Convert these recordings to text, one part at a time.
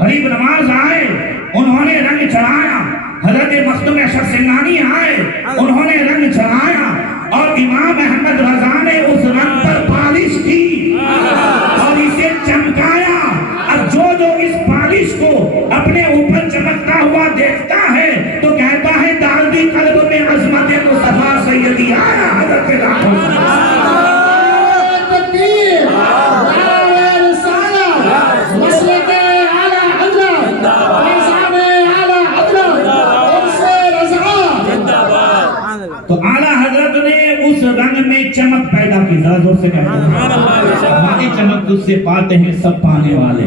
गरीब नवाज आए, उन्होंने रंग चढ़ाया। हजरत मखदूम अशरफ सिंगानी आए, उन्होंने रंग चढ़ाया। और इमाम अहमद रजा ने उस रंग पर पालिश की और इसे चमकाया। अब जो इस पालिश को अपने ऊपर चमकता हुआ देखता है तो कहता है डाल दी कल्ब में अजमत मुस्तफा सैयदी आया हजरत तो आला हजरत ने उस रंग में चमक पैदा की। जरा जोर से हमारी चमक तुझसे पाते हैं सब पाने वाले,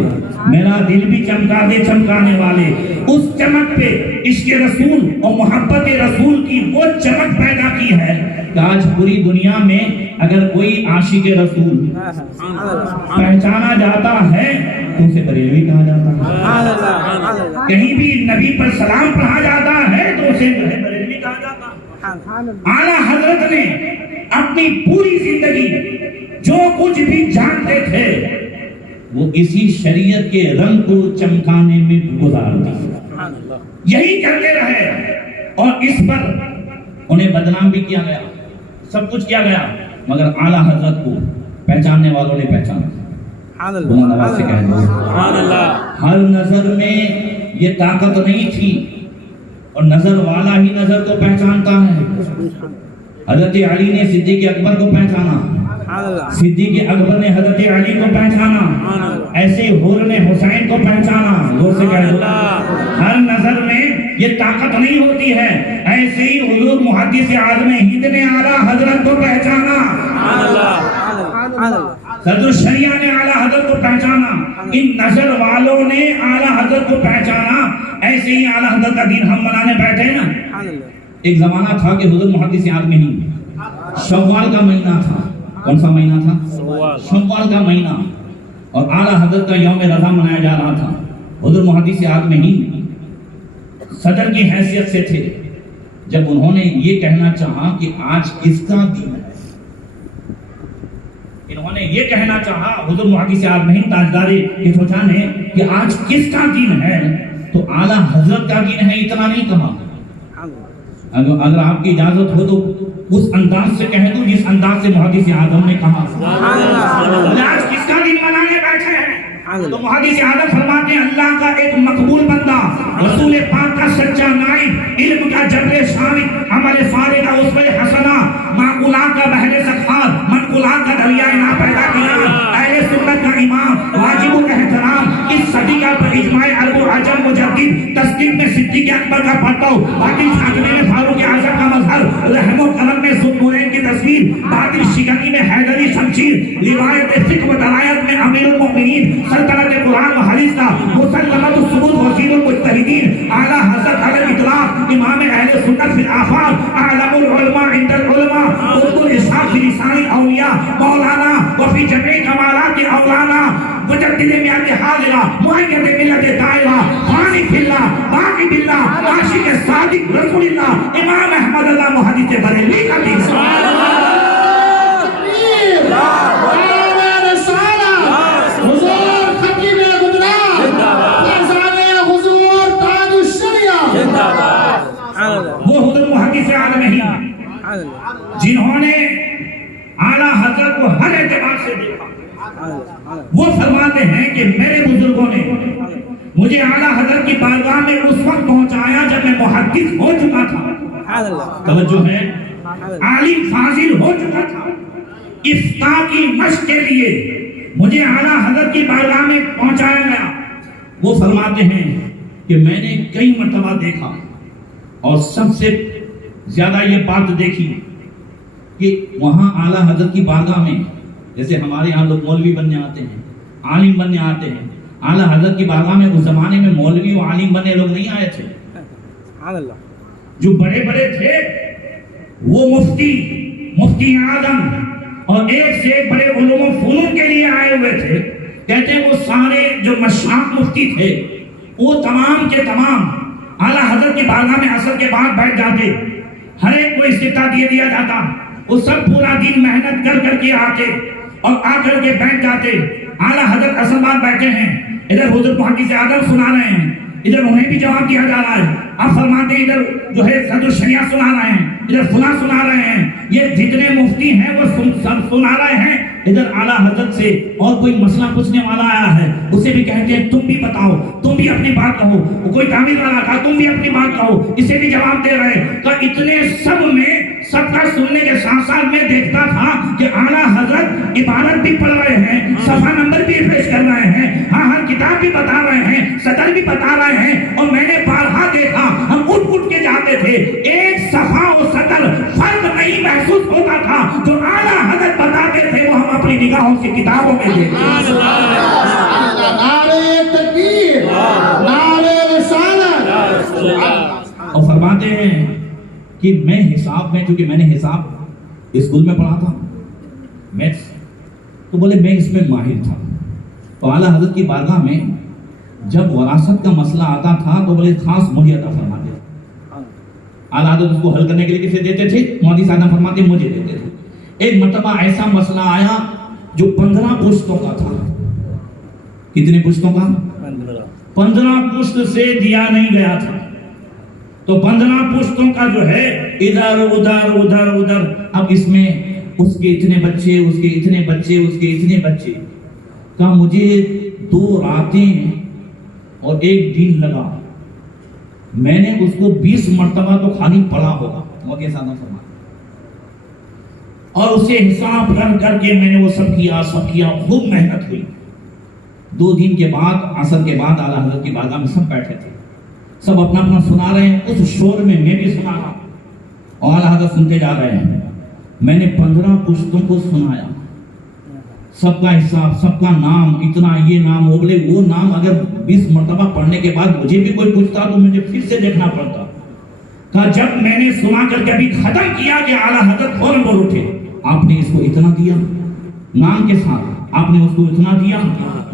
मेरा दिल भी चमका दे चमकाने वाले। उस चमक पे इश्क रसूल और मोहब्बत रसूल की वो चमक पैदा की है कि आज पूरी दुनिया में अगर कोई आशिक रसूल पहचाना जाता है तो उसे बरेलवी कहा जाता है। कहीं भी नबी पर सलाम पढ़ा जाता है तो उसे बरेलवी कहा जाता है। आला हजरत ने अपनी पूरी जिंदगी जो कुछ भी जानते थे वो इसी शरीयत के रंग को चमकाने में गुजार दी, यही करते रहे। और इस पर उन्हें बदनाम भी किया गया, सब कुछ किया गया, मगर आला हजरत को पहचानने वालों ने पहचाना। बुलंद आवाज से कह दो, हर नजर में ये ताकत नहीं थी और नजर वाला ही नजर को पहचानता है। हजरत अली ने सिद्दीक अकबर को पहचाना, सिद्दीक अकबर ने हजरत अली को पहचाना, ऐसे हुर ने हुसैन को पहचाना। जोर से कह दो, हर नजर में ये ताकत नहीं होती है, ऐसे ही हुजूर मुहद्दिस आज़म हिंद ने आला हजरत को पहचाना, सदर शरिया ने आला हजरत को पहचाना, इन नजर वालों ने आला हजरत को पहचाना। ऐसे ही आला हजरत का दिन हम मनाने बैठे हैं ना। एक जमाना था कि हुजूर मुहद्दिस आज़म ही शव्वाल का महीना था। कौन सा महीना था? शव्वाल का महीना। और आला हजरत का यौम रज़ा मनाया जा रहा था। हुजूर मुहद्दिस आज़म ही सदर की हैसियत से थे। जब उन्होंने ये कहना चाहा कि आज किसका दिन है, इन्होंने ये कहना चाहा हुजूर मुहद्दिस आज़म ही ताजदारे केशोचा ने कि आज किसका दिन है, तो आला हजरत का दिन है इतना नहीं कहा। अगर आपकी इजाजत हो तो उस अंदाज से कह दूं जिस अंदाज से मुहद्दिस आज़म ने कहा। आज किसका दिन मनाने बैठे हैं तो मुहद्दिस आज़म फरमाते हैं अल्लाह का एक मकबूल बंदा, रसूल पाक का सच्चा नाइब, इल्म का जबरे शामिल, अमल साले का उस्वे हसना, माकुलात का बहरे सखार, मनकुलात का दरिया ना पैदा किया, अहले सुन्नत का इमाम, वाजिबुल एहतराम, इस सदी का इजमाए अरब अजम मुजद्दिद, तस्दीक में सिद्दीक अकबर का फतवा, बाकी फातिमे में फारूक आज़म का मजहर, रहमो कलम में सुन्नूरैन की तस्वीर, बातिल शिकनी में हैदरी शमशीर, रिवायत फिक्र व दलायत में अमीरुल मोमिनीन, सल्तनत कुरान व हदीस का मुसल्लमत सुबूत वसीलुल मुज्तहिदीन, आला हज़रत अलल इतलाक, इमाम अहले सुन्नत फिल आफाक, आलमुल उलमा इंदल उलमा, उर्दुल इस्हाक फिल लिसानिल औलिया, मौलाना व फी जमी कमालात औलाना, मुजद्दिद मियात हाज़िरा, मुअय्यद मिल्लत दायरा, फानी फिल्लाह, बाकी बिल्लाह, आशिक सादिक रसूलुल्लाह, इमाम अहमद अल्लाह मुहद्दिस बरेलवी का दिन। वो हुजूर मुहद्दिस आज़म ही जिन्होंने आला हजरत को हर एतबार से देखा, वो फरमाते हैं कि मेरे बुजुर्गों ने मुझे आला हजरत की बारगाह में उस वक्त पहुंचाया जब मैं मुहद्दिस हो चुका था। तवज्जो है, आलिम फाजिल हो चुका था। इफ्ता की मशक के लिए मुझे आला हजरत की बारगाह में पहुंचाया गया। वो फरमाते हैं कि मैंने कई मर्तबा देखा और सबसे ज्यादा ये बात देखी कि वहां आला हजरत की बारगाह में, जैसे हमारे यहाँ लोग मौलवी बनने आते हैं, आलिम बनने आते हैं, आला हजरत की बारगाह में उस जमाने में मौलवी और आलिम बनने लोग नहीं आए थे। जो बड़े बड़े थे वो मुफ्ती आजम और एक से एक बड़े उलूम फुनून के लिए आए हुए थे। कहते हैं वो सारे जो मशहूर मुफ्ती थे वो तमाम के तमाम आला हजरत की बारगाह में असर के बाद बैठ जाते। हर एक को इस्तिफ्ता दिया जाता। वो सब पूरा दिन मेहनत कर करके आते और आकर के बैठ जाते। आला हजरत असल बात बैठे हैं, इधर हुजूर मुहद्दिस आदम सुना रहे हैं, इधर उन्हें भी जवाब दिया जा रहा है। आप फरमाते हैं इधर जो है सदर शरिया सुना रहे हैं, इधर फुला सुना रहे हैं। ये जितने मुफ्ती हैं वो सब सुना रहे हैं। इधर आला हजरत से और कोई मसला पूछने वाला आया है, उसे भी कहते हैं तुम भी बताओ, तुम भी अपनी बात कहो। कोई तामील वाला था, तुम भी अपनी बात कहो, इसे भी जवाब दे रहे हैं। तो इतने सब में सबका सुनने के साथ साथ मैं देखता था कि आला हजरत इबारत भी पढ़ रहे हैं, सफा नंबर भी पेश कर रहे हैं, हाँ किताब भी बता रहे हैं, सदर भी बता रहे हैं। और मैंने बारहा देखा, हम उठ उठ के जाते थे, एक सफा और सदर फर्क नहीं महसूस होता था। जो आला हजरत बताते थे वो हम अपनी निगाहों से किताबों में देखते। नारे तकबीर, नारे रिसालत। और फरमाते हैं कि मैं हिसाब में, क्योंकि मैंने हिसाब स्कूल में पढ़ा था मैथ्स, तो बोले मैं इसमें माहिर था। तो आला हजरत की बारगाह में जब वरासत का मसला आता था तो बोले खास मुझे अता फरमा दे। आला हजरत उसको हल करने के लिए किसे देते थे? मुहद्दिस आदम फरमाते मुझे देते थे। एक मर्तबा ऐसा मसला आया जो 15 पुश्तों का था। कितने पुश्तों का? 15 पुश्त से दिया नहीं गया था। तो 15 पुश्तों का जो है इधर उधर उधर उधर, अब इसमें उसके इतने बच्चे, उसके इतने बच्चे, उसके इतने बच्चे का मुझे 2 रातें और 1 दिन लगा। मैंने उसको 20 मर्तबा तो खाली पढ़ा होगा मौके सादा फरमा, और उसे हिसाब कर करके मैंने वो सब किया, खूब मेहनत हुई। 2 दिन के बाद, असर के बाद आला हजरत की बारगाह में सब बैठे थे, सब अपना अपना सुना रहे हैं। उस शोर में मैं भी सुना रहा और आला हजरत सुनते जा रहे हैं। मैंने 15 पुश्तों को सुनाया, सबका हिसाब, सबका नाम, इतना ये नाम हो गए वो नाम। अगर 20 मर्तबा पढ़ने के बाद मुझे भी कोई पूछता तो मुझे फिर से देखना पड़ता। कहा जब मैंने सुना कर कभी खत्म किया कि आला हजरत फौरन बोल उठे, आपने इसको इतना दिया नाम के साथ, आपने उसको इतना दिया,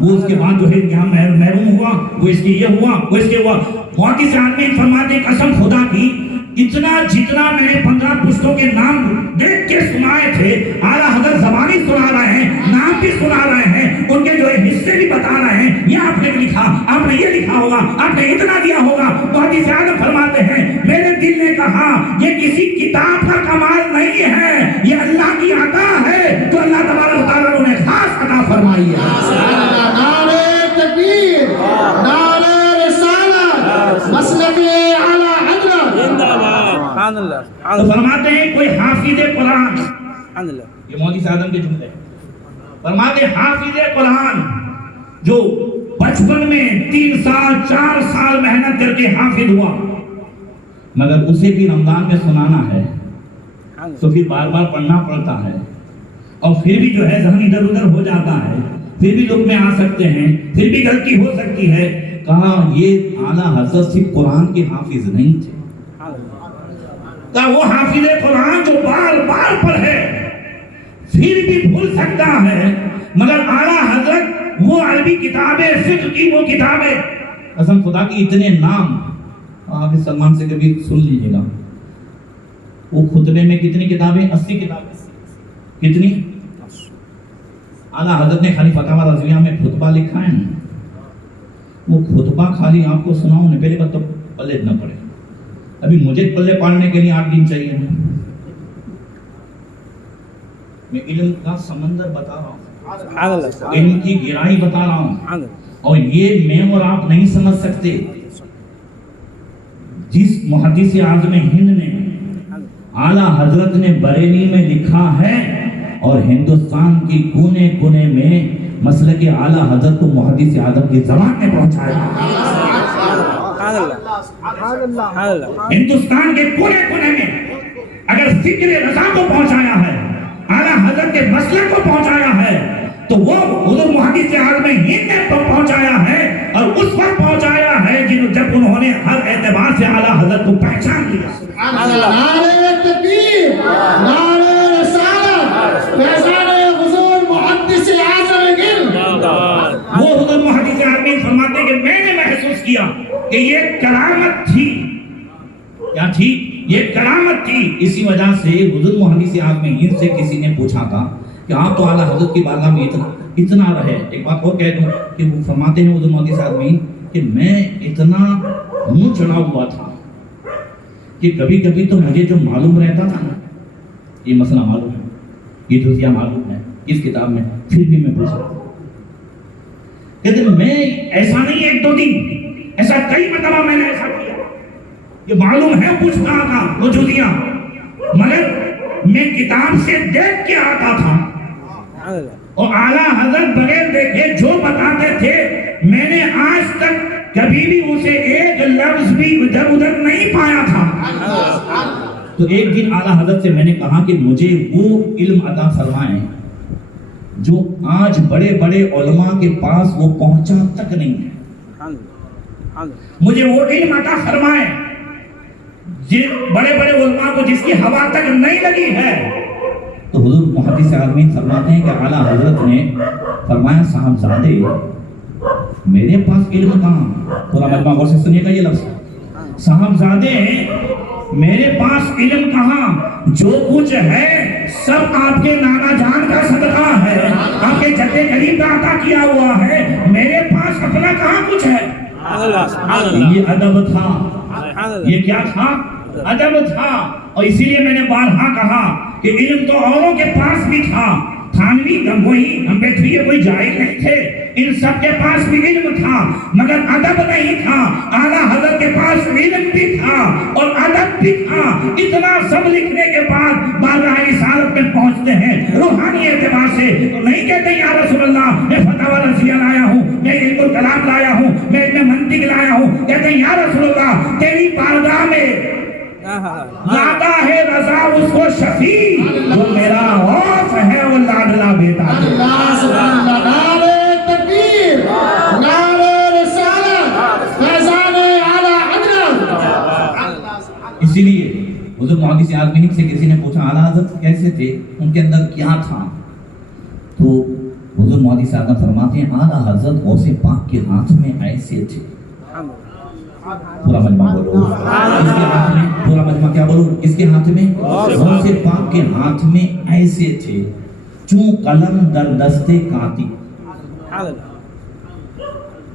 वो उसके बाद जो है यहाँ महरूम हुआ, वो इसके ये हुआ, वो इसके हुआ। मुहद्दिस आदमी फरमाते कसम खुदा की, इतना जितना मैंने 15 पुश्तों के नाम देख के सुनाए थे, आला हजरत ज़बानी सुना रहे हैं, नाम भी सुना रहे हैं, उनके जो है हिस्से भी बता रहे हैं। ये आपने लिखा, आपने ये लिखा होगा, आपने इतना दिया होगा। तो मुहद्दिस आदम फरमाते हैं मेरे दिल ने कहा ये किसी किताब का कमाल नहीं है, ये अल्लाह की अता है जो अल्लाह तबारक व तआला ने खास अता फरमाई है। नारे तकबीर, नारे रिसालत, मसलक आला हजरत जिंदाबाद। तो फरमाते हैं कोई हाफिज़े कुरान, अल्लाह, ये मुहद्दिस आदम के जुमले, फरमाते हाफिज़े कुरान जो बचपन में 3 साल 4 साल मेहनत करके हाफिज हुआ, मगर उसे भी रमजान में सुनाना है तो फिर बार बार पढ़ना पड़ता है, और फिर भी जो है जहन इधर उधर हो जाता है, फिर भी लोग में आ सकते हैं, फिर भी गलती हो सकती है। कहा ये आला हजरत सिर्फ कुरान के हाफिज नहीं थे, कहा वो हाफिज़े कुरान जो बार बार पढ़े फिर भी भूल सकता है, मगर आला हजरत वो अरबी किताबें, फिक्र की वो किताबें, कसम खुदा की इतने नाम आप सलमान से कभी सुन लीजिएगा। वो खुतबे में कितनी किताबें? 80 किताबें। कितनी? आला हजरत ने खाली फतावा रज़विया में खुतबा लिखा है ना, वो खुतबा खाली आपको सुनाऊं ना, पहले बात तो पल्ले न पड़े। अभी मुझे पल्ले पाड़ने के लिए 8 दिन चाहिए। मैं इल्म का समंदर बता रहा हूँ, इल्म की गहराई बता रहा हूँ, और ये मैं और आप नहीं समझ सकते। जिस मुहद्दिस आज़म हिंद ने आला हजरत ने बरेली में लिखा है और हिंदुस्तान की कोने कोने में मसले के आला हजरत को मुहद्दिस आज़म की ज़बान में पहुंचाया। हिंदुस्तान के कोने कोने में अगर फिक्र रज़ा को पहुंचाया है, आला हजरत के मसले को पहुंचाया है, तो वो हुजूर मुहद्दिस आज़म हिंद ने पहुंचाया है, और उस वक्त पहुंचाया है जब उन्होंने हर एतबार से आला हजरत को पहचान लिया। नारे तकबीर, नारे रिसालत, फैज़ाने हुजूर मुहद्दिस आज़म हिंद। वो हुजूर मुहद्दिस आज़म फरमाते कि मैंने महसूस किया कि ये करामत थी। क्या थी? ये करामत थी। इसी वजह से हुजूर मुहद्दिस आज़म हिंद से किसी ने पूछा था कि आप तो आला हजरत की बारगाह में इतना इतना रहे। एक बात और कह दूं कि वो फरमाते हैं उधर मोदी साहब भी कि मैं इतना मुंह चढ़ा हुआ था कि कभी कभी तो मुझे जो मालूम रहता था ना, ये मसला मालूम है, ये जुजिया मालूम है इस किताब में, फिर भी मैं पूछा। कहते मैं ऐसा नहीं एक दो दिन, ऐसा कई मतलब मैंने ऐसा किया, ये मालूम है पूछ रहा था वो जुजिया, मगर मैं किताब से देख के आता था और आला हजरत बगैर देखे जो बताते थे मैंने आज तक कभी भी उसे एक लफ्ज भी इधर उधर नहीं पाया था। तो एक दिन आला हजरत से मैंने कहा कि मुझे वो इल्म अता फरमाएं जो आज बड़े बड़े उलमा के पास वो पहुंचा तक नहीं है। मुझे वो इल्म अता फरमाएं जिन बड़े बड़े उलमा को जिसकी हवा तक नहीं लगी है। तो हुजूर मुहद्दिस आलमीन फरमाते हैं कि आला हजरत ने फरमाया साहबजादे मेरे पास इल्म कहाँ, थोड़ा मजमा गौर से सुनिएगा ये लफ्ज, साहबजादे मेरे पास इल्म कहाँ, जो कुछ है सब आपके नाना जान का सदका है, आपके जद्दे करीम का अता किया हुआ है, मेरे पास अपना कहाँ कुछ है। ये अदब था, ये क्या था, अदब था। और इसीलिए मैंने बारहा कहा कि इल्म तो औरों के पास भी था, थानवी वही अम्बेडकरी कोई जाहिल नहीं थे, इन सब के पास भी इल्म था मगर अदब नहीं था। आला हजरत के पास इल्म भी था और अदब भी था। इतना सब लिखने के बाद बारगाह रिसालत में पहुंचते हैं रूहानी एतबार से, तो नहीं कहते या रसूल अल्लाह मैं फतवा रज़िया लाया हूँ, मैं इल्मुल कलाम लाया हूँ, मैं इल्म मंतिक लाया हूँ, कहते या रसूल अल्लाह तेरी बारगाह में लादा है रजा उसको शफी, जो मेरा औफ है वो लाडला बेटा है। नारे तकबीर, नारे रिसालत, फैज़ाने आला हज़रत। इसीलिए हुज़ूर मुहद्दिस आलमीन से किसी ने पूछा आला हज़रत कैसे थे, उनके अंदर क्या था, तो हुज़ूर मुहद्दिस आलमीन फरमाते हैं आला हज़रत गौसे पाक के हाथ में ऐसे थे। पूरा मजमा बोलो, इसके हाथ में, पूरा मजमा क्या बोलो, इसके हाथ में, गौसे पाक के हाथ में ऐसे थे चूं कलम दर दस्ते काती,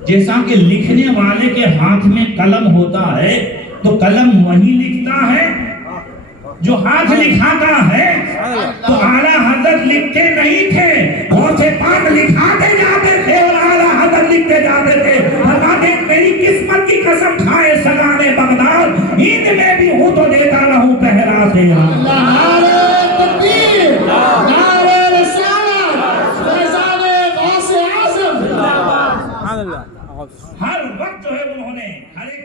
जैसा कि लिखने वाले के हाथ में कलम होता है तो कलम वही लिखता है जो हाथ लिखाता है। तो आला हजरत लिखते नहीं थे, गौसे पाक लिखाते जाते थे और आला हजरत लिखते जाते थे। फरमाते मेरी किस्मत की कसम खाए सगाने बगदाद, ईद में भी हूँ तो देता रहूं पहरा से। नारे तकबीर, नारे रिसालत, फैज़ाने गौसे आज़म। हर वक्त जो है उन्होंने हर एक